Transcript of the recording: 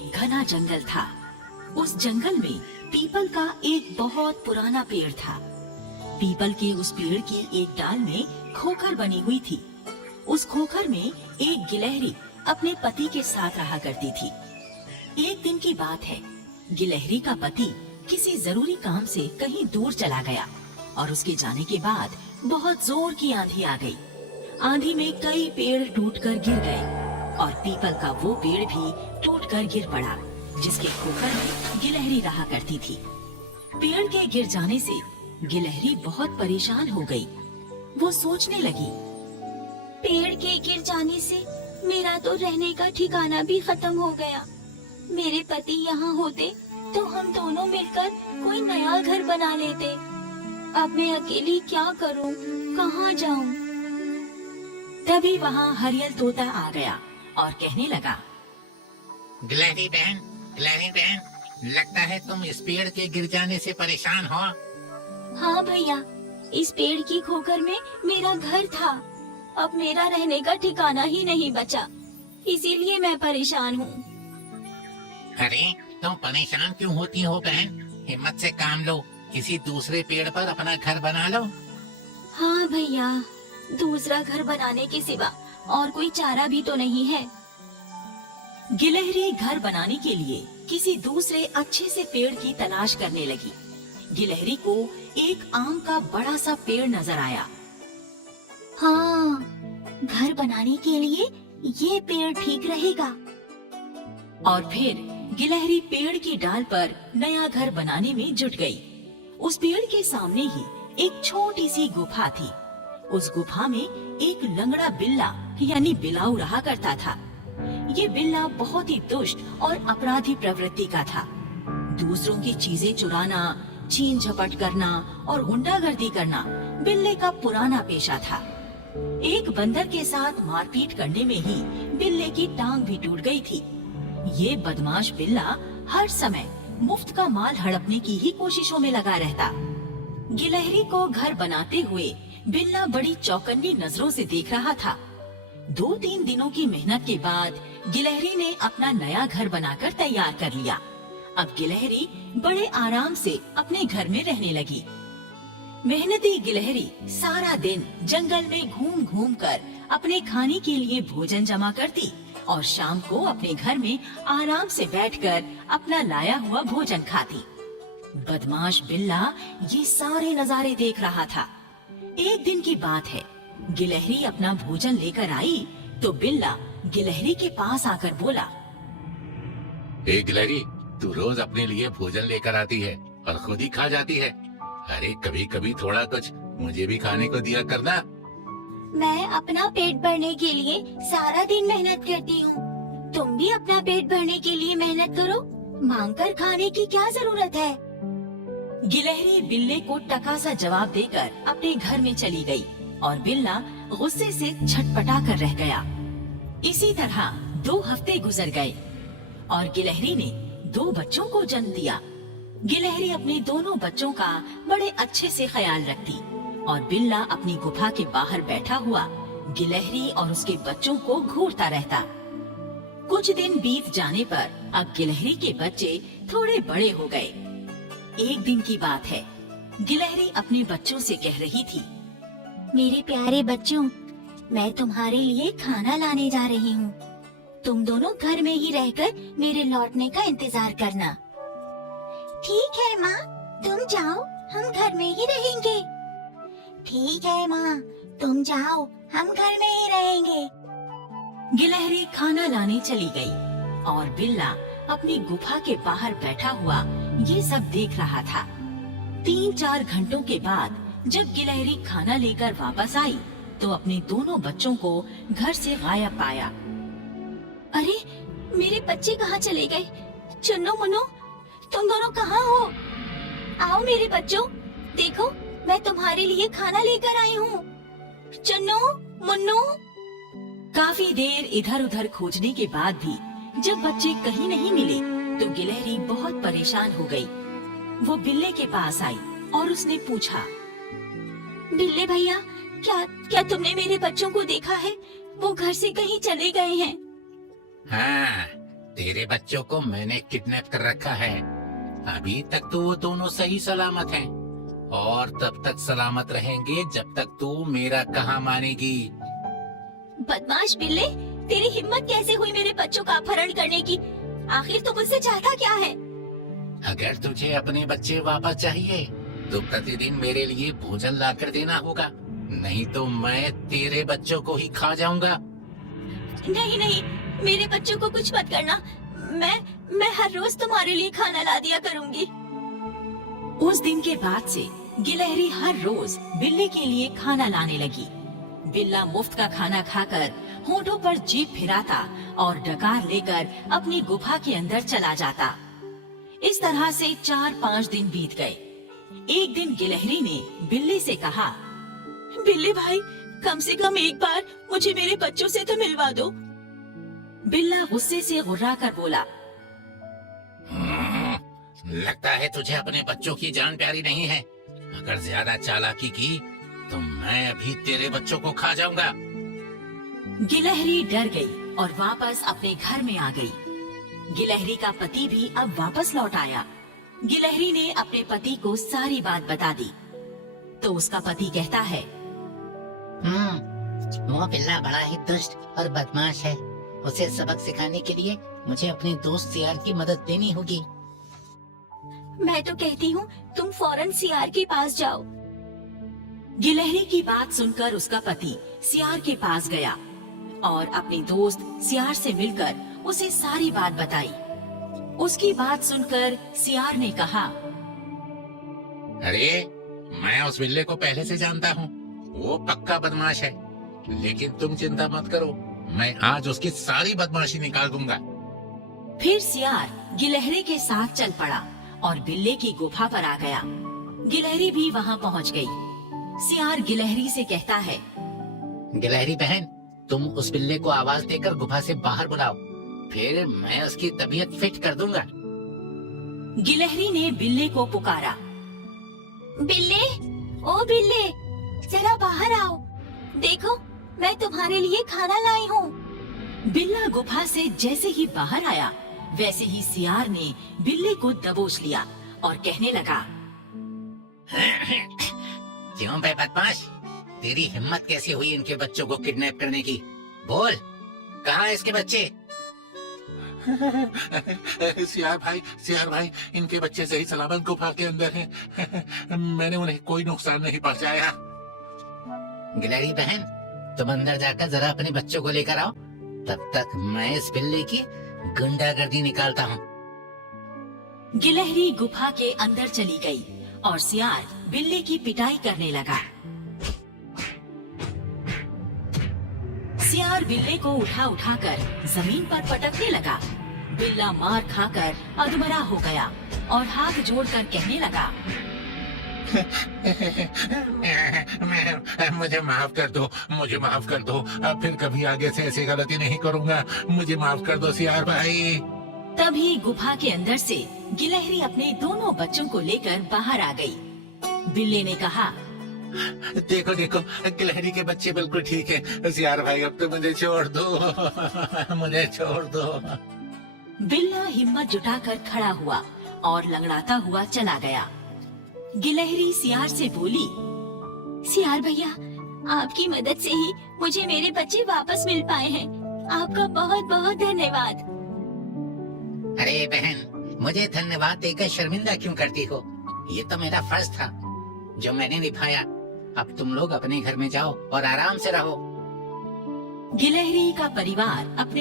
एक घना जंगल था। उस जंगल में पीपल का एक बहुत पुराना पेड़ था। पीपल के उस पेड़ की एक डाल में खोखर बनी हुई थी। उस खोखर में एक गिलहरी अपने पति के साथ रहा करती थी। एक दिन की बात है, गिलहरी का पति किसी जरूरी काम से कहीं दूर चला गया और उसके जाने के बाद बहुत जोर की आंधी आ गई। आंधी में कई पेड़ टूटकर गिर गए और पीपल का वो पेड़ भी टूटकर गिर पड़ा जिसके खोखर में गिलहरी रहा करती थी। पेड़ के गिर जाने से गिलहरी बहुत परेशान हो गई। वो सोचने लगी, पेड़ के गिर जाने से मेरा तो रहने का ठिकाना भी खत्म हो गया। मेरे पति यहाँ होते तो हम दोनों मिलकर कोई नया घर बना लेते। अब मैं अकेली क्या करूँ, कहाँ जाऊँ? तभी वहाँ हरियल तोता आ गया और कहने लगा, गिलहरी बहन, लगता है तुम इस पेड़ के गिर जाने से परेशान हो। हाँ भैया, इस पेड़ की खोखर में मेरा घर था। अब मेरा रहने का ठिकाना ही नहीं बचा, इसीलिए मैं परेशान हूँ। अरे तुम परेशान क्यों होती हो बहन? हिम्मत से काम लो, किसी दूसरे पेड़ पर अपना घर बना लो। हाँ भैया, दूसरा घर बनाने के सिवा और कोई चारा भी तो नहीं है। गिलहरी घर बनाने के लिए किसी दूसरे अच्छे से पेड़ की तलाश करने लगी। गिलहरी को एक आम का बड़ा सा पेड़ नजर आया। हाँ, घर बनाने के लिए ये पेड़ ठीक रहेगा। और फिर गिलहरी पेड़ की डाल पर नया घर बनाने में जुट गई। उस पेड़ के सामने ही एक छोटी सी गुफा थी। उस गुफा में एक लंगड़ा बिल्ला यानी बिलाऊ रहा करता था। ये बिल्ला बहुत ही दुष्ट और अपराधी प्रवृत्ति का था। दूसरों की चीजें चुराना, छीन झपट करना और गुंडागर्दी करना बिल्ले का पुराना पेशा था। एक बंदर के साथ मारपीट करने में ही बिल्ले की टांग भी टूट गई थी। ये बदमाश बिल्ला हर समय मुफ्त का माल हड़पने की ही कोशिशों में लगा रहता। गिलहरी को घर बनाते हुए बिल्ला बड़ी चौकन्नी नजरों से देख रहा था। 2-3 दिनों की मेहनत के बाद गिलहरी ने अपना नया घर बनाकर तैयार कर लिया। अब गिलहरी बड़े आराम से अपने घर में रहने लगी। मेहनती गिलहरी सारा दिन जंगल में घूम घूम कर अपने खाने के लिए भोजन जमा करती और शाम को अपने घर में आराम से बैठकर अपना लाया हुआ भोजन खाती। बदमाश बिल्ला ये सारे नजारे देख रहा था। एक दिन की बात है, गिलहरी अपना भोजन लेकर आई तो बिल्ला गिलहरी के पास आकर बोला, ए गिलहरी, तू रोज अपने लिए भोजन लेकर आती है और खुद ही खा जाती है। अरे कभी कभी थोड़ा कुछ मुझे भी खाने को दिया करना। मैं अपना पेट भरने के लिए सारा दिन मेहनत करती हूँ। तुम भी अपना पेट भरने के लिए मेहनत करो। मांगकर खाने की क्या जरूरत है? गिलहरी बिल्ले को टका सा जवाब देकर अपने घर में चली गई और बिल्ला गुस्से से छटपटा कर रह गया। इसी तरह 2 हफ्ते गुजर गए और गिलहरी ने 2 बच्चों को जन्म दिया। गिलहरी अपने दोनों बच्चों का बड़े अच्छे से ख्याल रखती और बिल्ला अपनी गुफा के बाहर बैठा हुआ गिलहरी और उसके बच्चों को घूरता रहता। कुछ दिन बीत जाने पर अब गिलहरी के बच्चे थोड़े बड़े हो गए। एक दिन की बात है, गिलहरी अपने बच्चों से कह रही थी, मेरे प्यारे बच्चों, मैं तुम्हारे लिए खाना लाने जा रही हूँ। तुम दोनों घर में ही रहकर मेरे लौटने का इंतजार करना। ठीक है माँ, तुम जाओ, हम घर में ही रहेंगे। ठीक है माँ, तुम जाओ, हम घर में ही रहेंगे। गिलहरी खाना लाने चली गई और बिल्ला अपनी गुफा के बाहर बैठा हुआ ये सब देख रहा था। 3-4 घंटों के बाद जब गिलहरी खाना लेकर वापस आई तो अपने दोनों बच्चों को घर से गायब पाया। अरे मेरे बच्चे कहाँ चले गए? चुन्नू मुन्नू, तुम दोनों कहाँ हो? आओ मेरे बच्चों, देखो मैं तुम्हारे लिए खाना लेकर आई हूँ। चुन्नू मुन्नू। काफी देर इधर उधर खोजने के बाद भी जब बच्चे कहीं नहीं मिले तो गिलहरी बहुत परेशान हो गई। वो बिल्ले के पास आई और उसने पूछा, बिल्ले भैया, क्या तुमने मेरे बच्चों को देखा है? वो घर से कहीं चले गए हैं। हाँ, तेरे बच्चों को मैंने किडनैप कर रखा है। अभी तक तो वो दोनों सही सलामत हैं और तब तक सलामत रहेंगे जब तक तू मेरा कहा मानेगी। बदमाश बिल्ले, तेरी हिम्मत कैसे हुई मेरे बच्चों का अपहरण करने की? आखिर तू मुझसे चाहता क्या है? अगर तुझे अपने बच्चे वापस चाहिए तो प्रतिदिन मेरे लिए भोजन लाकर देना होगा, नहीं तो मैं तेरे बच्चों को ही खा जाऊंगा। नहीं नहीं, मेरे बच्चों को कुछ मत करना। मैं हर रोज तुम्हारे लिए खाना ला दिया करूंगी। उस दिन के बाद से गिलहरी हर रोज बिल्ली के लिए खाना लाने लगी। बिल्ला मुफ्त का खाना खाकर होठों पर जीभ फिराता और डकार लेकर अपनी गुफा के अंदर चला जाता। इस तरह से 4-5 दिन बीत गए। एक दिन गिलहरी ने बिल्ली से कहा, बिल्ली भाई, कम से कम एक बार मुझे मेरे बच्चों से तो मिलवा दो। बिल्ला गुस्से से गुर्रा कर बोला, लगता है तुझे अपने बच्चों की जान प्यारी नहीं है। अगर ज्यादा चालाकी की तो मैं अभी तेरे बच्चों को खा जाऊंगा। गिलहरी डर गई और वापस अपने घर में आ गई। गिलहरी का पति भी अब वापस लौट आया। गिलहरी ने अपने पति को सारी बात बता दी तो उसका पति कहता है, वो बिल्ला बड़ा ही दुष्ट और बदमाश है। उसे सबक सिखाने के लिए मुझे अपने दोस्त सियार की मदद लेनी होगी। मैं तो कहती हूँ तुम फौरन सियार के पास जाओ। गिलहरी की बात सुनकर उसका पति सियार के पास गया और अपने दोस्त सियार से मिलकर उसे सारी बात बताई। उसकी बात सुनकर सियार ने कहा, अरे मैं उस बिल्ले को पहले से जानता हूँ, वो पक्का बदमाश है। लेकिन तुम चिंता मत करो, मैं आज उसकी सारी बदमाशी निकाल दूंगा। फिर सियार गिलहरी के साथ चल पड़ा और बिल्ले की गुफा पर आ गया। गिलहरी भी वहाँ पहुँच गई। सियार गिलहरी से कहता है, गिलहरी बहन, तुम उस बिल्ले को आवाज देकर गुफा से बाहर बुलाओ, फिर मैं उसकी तबीयत फिट कर दूंगा। गिलहरी ने बिल्ले को पुकारा, बिल्ले, ओ बिल्ले, जरा बाहर आओ। देखो, मैं तुम्हारे लिए खाना लाई हूँ। बिल्ला गुफा से जैसे ही बाहर आया वैसे ही सियार ने बिल्ले को दबोच लिया और कहने लगा, क्यों बे बदमाश, तेरी हिम्मत कैसे हुई इनके बच्चों को किडनैप करने की? बोल, कहाँ है इसके बच्चे? सियार भाई, इनके बच्चे सही सलामत गुफा के अंदर हैं। मैंने उन्हें कोई नुकसान नहीं पहुंचाया। गिलहरी बहन, तुम अंदर जाकर जरा अपने बच्चों को लेकर आओ, तब तक मैं इस बिल्ले की गुंडागर्दी निकालता हूँ। गिलहरी गुफा के अंदर चली गई और सियार बिल्ले की पिटाई करने लगा। सियार बिल्ले को उठा कर जमीन पर पटकने लगा। बिल्ला मार खाकर अधमरा हो गया और हाथ जोड़कर कहने लगा, मुझे माफ कर दो। अब फिर कभी आगे से ऐसी गलती नहीं करूंगा। मुझे माफ कर दो सियार भाई। तभी गुफा के अंदर से गिलहरी अपने दोनों बच्चों को लेकर बाहर आ गई। बिल्ले ने कहा, देखो गिलहरी के बच्चे बिल्कुल ठीक है। सियार भाई, अब तो मुझे छोड़ दो। मुझे छोड़ दो। बिल्ला हिम्मत जुटाकर खड़ा हुआ और लंगड़ाता हुआ चला गया। गिलहरी सियार से बोली, सियार भैया, आपकी मदद से ही मुझे मेरे बच्चे वापस मिल पाए हैं। आपका बहुत बहुत धन्यवाद। अरे बहन, मुझे धन्यवाद देकर शर्मिंदा क्यों करती हो? ये तो मेरा फर्ज था जो मैंने निभाया। अब तुम लोग अपने घर में जाओ और आराम से रहो। गिलहरी का परिवार अपने